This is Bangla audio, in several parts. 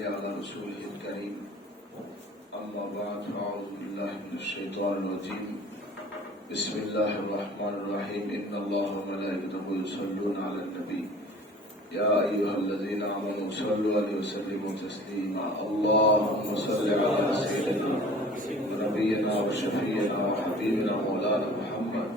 صل على رسوله الكريم أما بعد فأعوذ بالله من الشيطان الرجيم بسم الله الرحمن الرحيم إن الله وملائكته يصلون على النبي يا أيها الذين آمنوا صلوا عليه وسلموا تسليما اللهم صل على سيدنا ونبينا وشفينا وحبيبنا مولانا محمد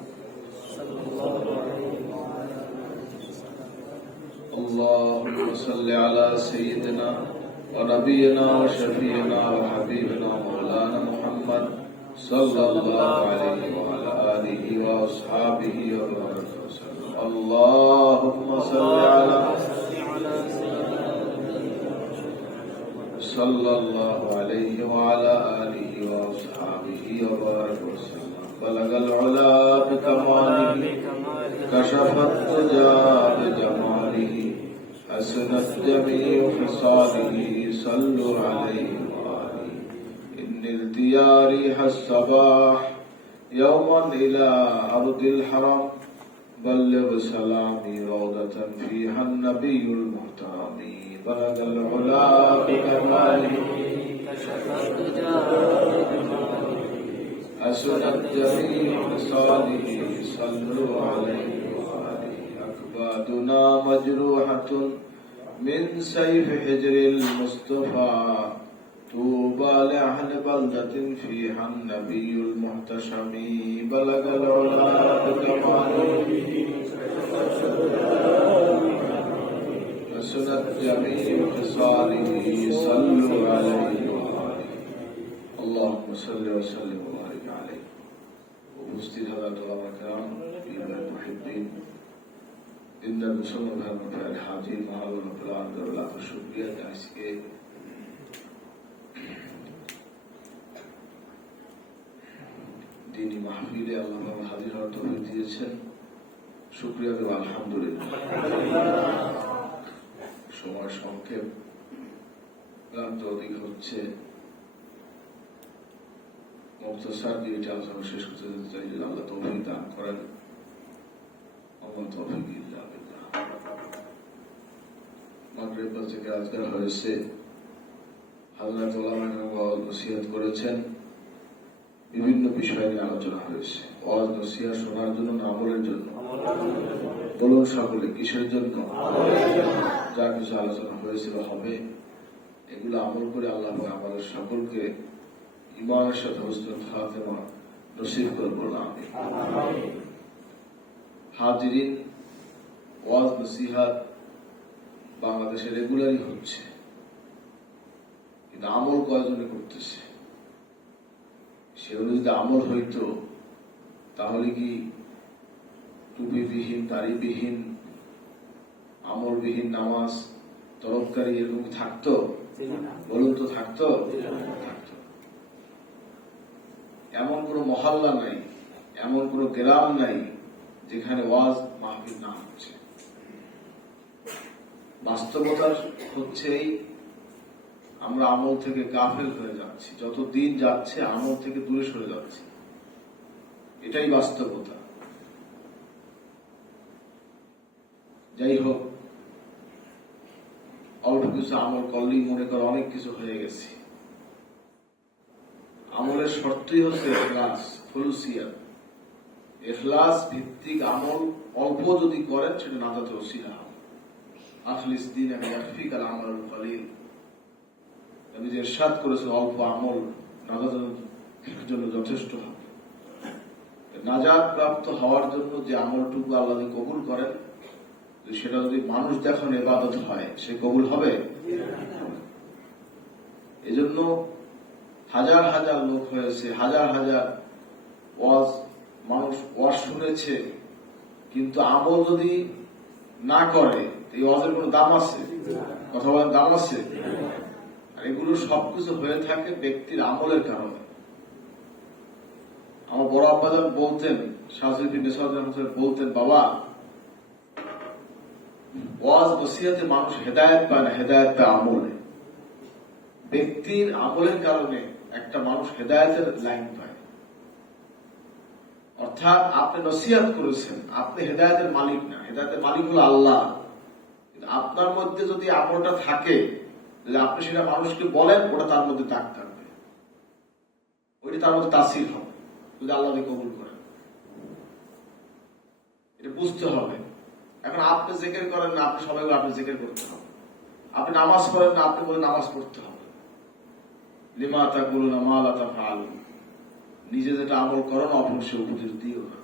اللهم صل على سيدنا ونبينا وشفينا وحبيبنا مولانا محمد صلى الله عليه وعلى آله وأصحابه وبارك وسلم اللهم صل على صلى الله عليه وعلى آله وأصحابه وبارك وسلم بلغ العلا بكماله كشف الدجى بجماله حسنت جميع خصاله صلوا عليه وآله إن التيا ريح الصباح يوما إلى أرض الحرم بلغ سلامي روضة فيها النبي المحترم بلغ العلا بكماله كشف الدجى حسنت جميع خصاله صلوا عليه وآله أكبادنا مجروحة من سيف حجر المصطفى طوبى لأهل بلدة فيها النبي المحتشم بلغ العلا بكماله حسنت جميع خصاله صلوا عليه وآله اللهم صل وسلم وبارك عليه উপস্থিত হাজার ওলামা-কেরাম পীর মুহিদ্দিন দিনদার মুসলমান ভাই বোনেরা হাজির মহান রব্বুল আলামিনের লাখ শুকরিয়া আজকে দিনী মাহফিলে আল্লাহ হাজির হওয়ার তৌফিক দিয়েছেন শুকরিয়া দেব আলহামদুলিল্লাহ সময় সংক্ষেপ ক্লান্ত অধিক হচ্ছে মুক্তসার দিয়ে এটা আলোচনা শেষ করতে যেতে চাই যে আল্লাহ তৌফিক দান করেন আমার তৌফিক ইল্লা বিল্লাহ মাগরিব থেকে আজকাল হয়েছে হযরত ওলামা ওয়াজ নসিহত করেছেন বিভিন্ন বিষয় নিয়ে আলোচনা হয়েছে ওয়াজ নসিহত শোনার জন্য না আমলের জন্য বলুন সকলে কিসের জন্য যা কিছু আলোচনা হয়েছে বা হবে এগুলো আমল করে আল্লাহ আমাদের সকলকে ইমানের সাথে হুসনুল খাতিমা নসিব করবো না আমিন হাজিরিন ওয়াজ নসিহত বাংলাদেশে রেগুলারই হচ্ছে কিন্তু আমল কয়জনে করতেছে সেগুলো যদি আমল হইতো তাহলে কি টুপিবিহীন দাড়িবিহীন আমলবিহীন নামাজ তরফকারী এরকম থাকতো বলুন তো থাকতো এমন কোন মহল্লা নাই এমন কোন গ্রাম নাই যেখানে ওয়াজ মাহফিল না হচ্ছে বাস্তবতা হচ্ছে আমরা আমল থেকে গাফেল হয়ে যাচ্ছি যত দিন যাচ্ছে আমল থেকে দূরে সরে যাচ্ছি এটাই বাস্তবতা যাই হোক অল্প কিছু আমল করলেই মনে কর অনেক কিছু হয়ে গেছে আমলের শর্তই হচ্ছে ইখলাস খুলুসিয়াত ইখলাস ভিত্তিক আমল অল্প যদি করেন সেটা নাজাতের ওসিলা হবে আখলিস দীনাকা ইয়াকফিকাল আমালুল কলিল নবী যে ইরশাদ করেছেন অল্প আমল নাজাতের জন্য যথেষ্ট হবে নাজাত প্রাপ্ত হওয়ার জন্য যে আমলটুকু আল্লাহ কবুল করেন সেটা যদি মানুষ দেখানো ইবাদত হয় সে কবুল হবে এজন্য হাজার হাজার লোক হয়েছে হাজার হাজার ওয়াজ মানুষ ওয়াজ শুনেছে কিন্তু আমল যদি না করে এই ওয়াজের কোনো দাম আছে কথা বলার দাম আছে আর এগুলো সবকিছু হয়ে থাকে ব্যক্তির আমলের কারণে আমার বড় আব্বাজান বলতেন বলতেন বাবা ওয়াজ নসিহতে মানুষ হেদায়েত পায় না হেদায়েত পায় আমলে ব্যক্তির আমলের কারণে একটা মানুষ হেদায়েতের লাইন পায় অর্থাৎ আপনি নসিহত করেছেন আপনি হেদায়েতের মালিক না হেদায়েতের মালিক হলো আল্লাহ আপনার মধ্যে যদি আমলটা থাকে যদি আপনি সেটা মানুষকে বলেন, ওটা তার মধ্যে দাগ থাকবে, ওইটা তার মধ্যে তাসির হবে, যদি আল্লাহ কবুল করেন। এটা বুঝতে হবে। এখন আপনি জিকির করেন না, আপনি সবাই আপনি জিকির করতে হবে। আপনি নামাজ পড়েন না, আপনি বলে নামাজ পড়তে হবে। লিমা তাকুলুনা মা লা তাফআলুন, নিজে যেটা আমল করেন অপর সে উপদেশ দিও না।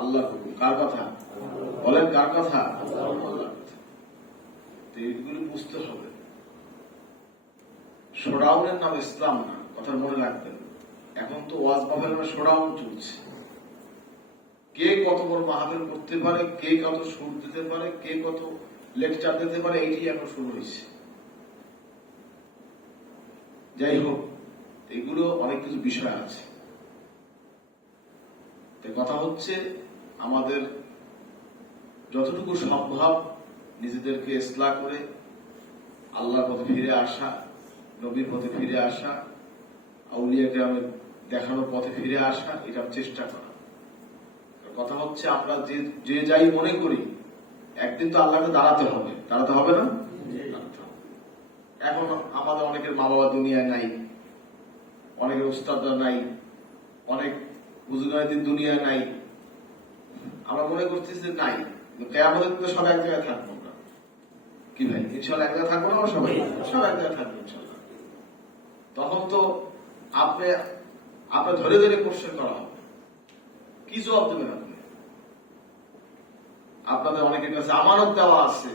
আল্লাহর হুকুম। কার কথা বলেন? কার কথা? আল্লাহর কথা। তো এইগুলি বুঝতে হবে। শোডাউনের নাম ইসলাম না, কথা মনে রাখবেন। এখন তো ওয়াজ মাহফিলে শোডাউন চলছে। কে কত বড় মাহফিল করতে পারে, কে কত সুর দিতে পারে, কে কত লেকচার দিতে পারে, এইটি এখন শুরু হয়েছে। যাই হোক, এগুলো অনেক কিছু বিষয় আছে। কথা হচ্ছে আমাদের যতটুকু সম্ভব নিজেদেরকে ইসলাহ করে আল্লাহর পথে ফিরে আসা, নবীর পথে ফিরে আসা, আউলিয়া কেরামের দেখানোর পথে ফিরে আসা, এটা চেষ্টা করা। কথা হচ্ছে আমরা যে যাই মনে করি, একদিন তো আল্লাহকে দাঁড়াতে হবে। দাঁড়াতে হবে না? এখন আমাদের অনেকের মা বাবা দুনিয়ায় নাই, অনেকের উস্তাদরা নাই, অনেক বুজুর্গদের দুনিয়ায় নাই। আমরা মনে করতেছি যে নাই, কিয়ামতের দিনে সব এক জায়গায় থাকবো না। কি ভাই, ইনশাআল্লাহ এক জায়গায় থাকবো না? সবাই সব এক জায়গায় থাকবো ইনশাআল্লাহ। তখন তো আপনি ধরে ধরে কোশ্চেন করা হবে, কি জবাব দেবেন আপনি? আপনাদের অনেকের কাছে আমানত দেওয়া আছে,